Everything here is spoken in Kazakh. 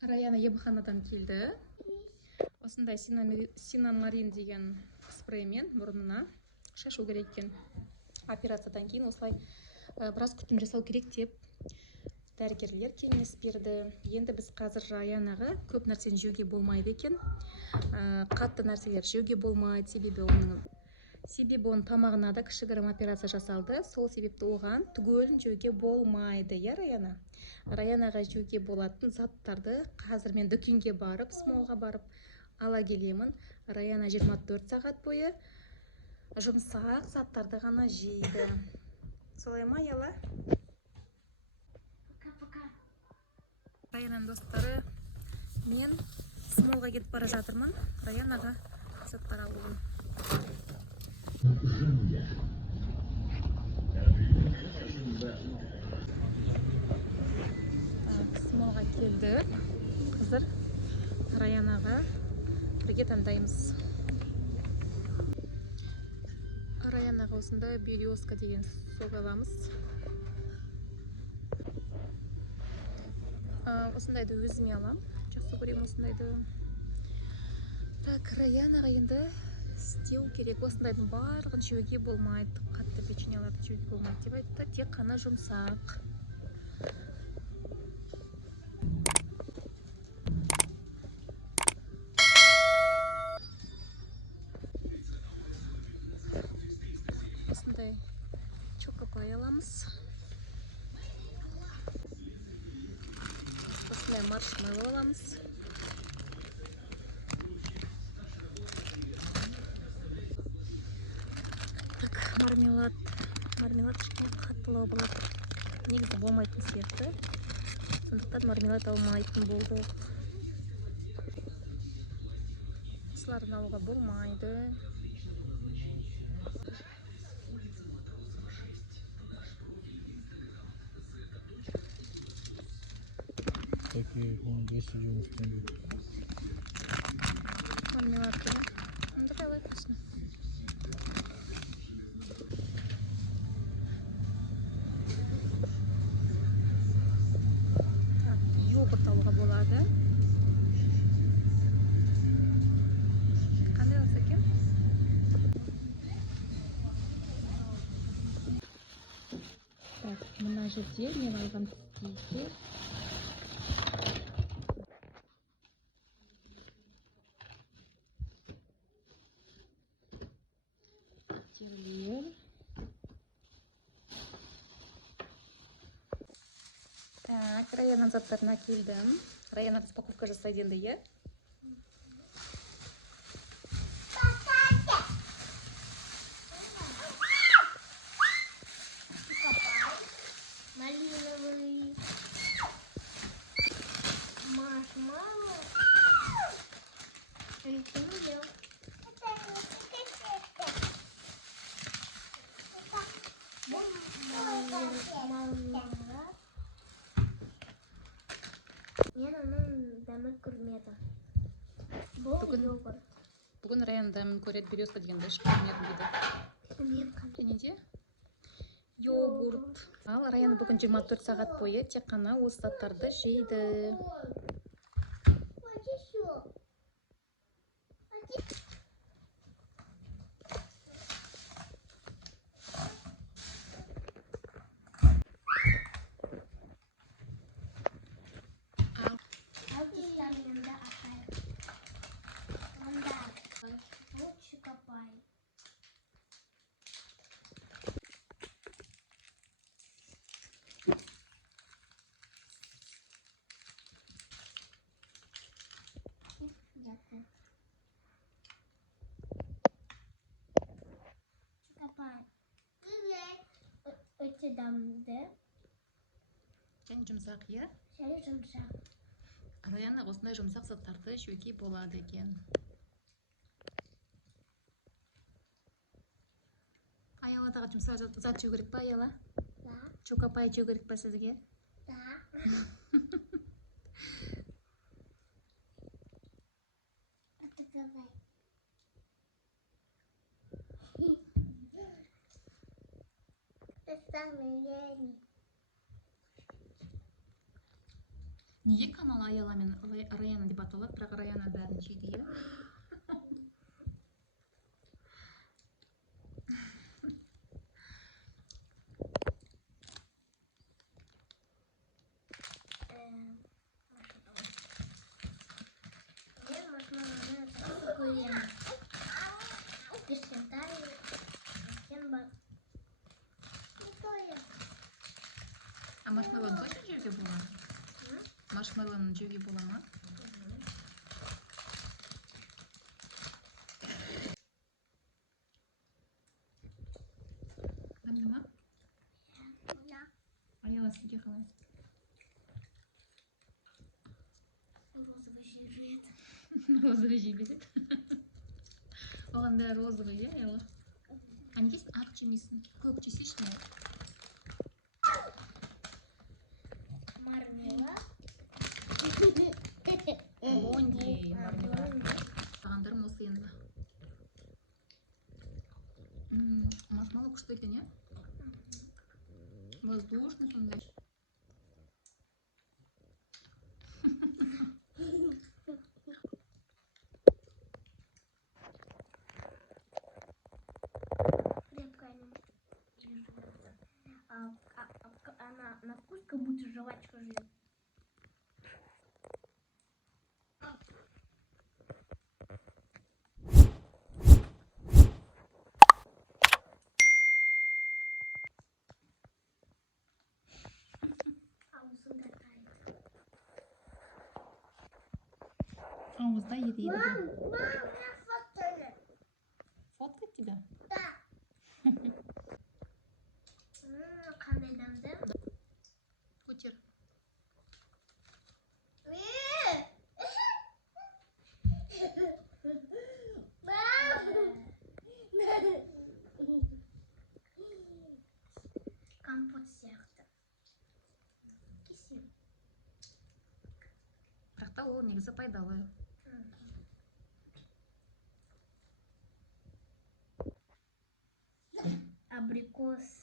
Раяна емханадан келді. Осындай синамарин деген спреймен мұрнына шашу керек екен. Операциядан кейін осылай біраз күтім жасау керек деп дәрігерлер кеңес берді. Енді біз қазір Раянаға көп нәрсені жеуге болмайды екен. Қатты нәрселер жеуге болмайды, себебі оның тамағына да кішігірім операция жасалды. Сол себепті оған түгелін жеуге болмайды. Раяна? Раянаға жеуге болатын заттарды қазір мен дүкенге барып, смолға барып ала келемін. Раяна 24 сағат бойы жұмсақ заттарды ғана жейді. Солай ма, Яла? Раянаның достары, мен смолға кетіп бара жатырмын. Раянаға заттар алуым. Смолға келдік. Қазір Раянаға бірге таңдаймыз. Раянаға осында березка деген сок аламыз. Осындайды өзіме алам. Жақсы көремін осындайды. Бірақ Раянаға енді істеу керек. Осындайдың барлығын жеуге болмайды. Қатты печеньеларды жеуге болмайды деп айтты. Тек қана жұмсақ. Осындай чокопай аламыз. Осындай маршмеллоу аламыз. Мармелад кішкене қаттылау болады. Негізі болмайтын сияқты. Сондықтан мармелад алмайтын болды. Осыларын алуға болмайды. Такие, 290 тенге. Мармелад, да? Ну, давай вкусно. Йогурт алуға болады. Қандай алса екен? Мына жерде мен алған стикер. Раяна заттарына келдім. Раяна распаковка жасайды енді, е? Малиновый маршмеллоу. Мен оның дәмін көрмедім. Бұл йогурт. Бүгін Раяна дәмін көреді, березка дегенді ішіп көрмедім дейді. Неде? Йогурт. Ал Раяна бүгін 24 сағат бойы тек қана осы заттарды жейді. Өте дамды. Және жұмсақ, е? Және жұмсақ. Раяна осындай жұмсақ заттарды жеуге болады екен. Аяладағы жұмсақ зат жеу керек па, Аяла? Да. Чокопай жеу керек па сізге? Да. Давай. Самый Неге канал Аяла мен Раяна деп аталады, бірақ Раяна бәрін жейді, иә? Мен машиналарны жақсы көремін. Кішкентай сен бар. А маршмеллоуны точно жеуге болады? Маршмеллоуны жеуге бола ма? Дәмді ма? Аяла сізге қалай? Розовый жирет. Розовый жей береді. Оған бәрі розовый, иә, Аяла? А неге сен ақ жемейсің? Көк жесейші ме? Мармелад. Бонди мармелад. Тағандарым осы енді. Маршмеллоу күшті екен, иә? Воздушный сондай. Крепкая или жевательная. Она на вкус как будто жвачка жует. Аузында тает. Ауызда ериді. Мам, меня фоткали. Фоткать тебя? Да. Қандай дәмді? Көтер. Компот сияқты. Кесем. Бірақ та ол негізі пайдалы. Абрикос.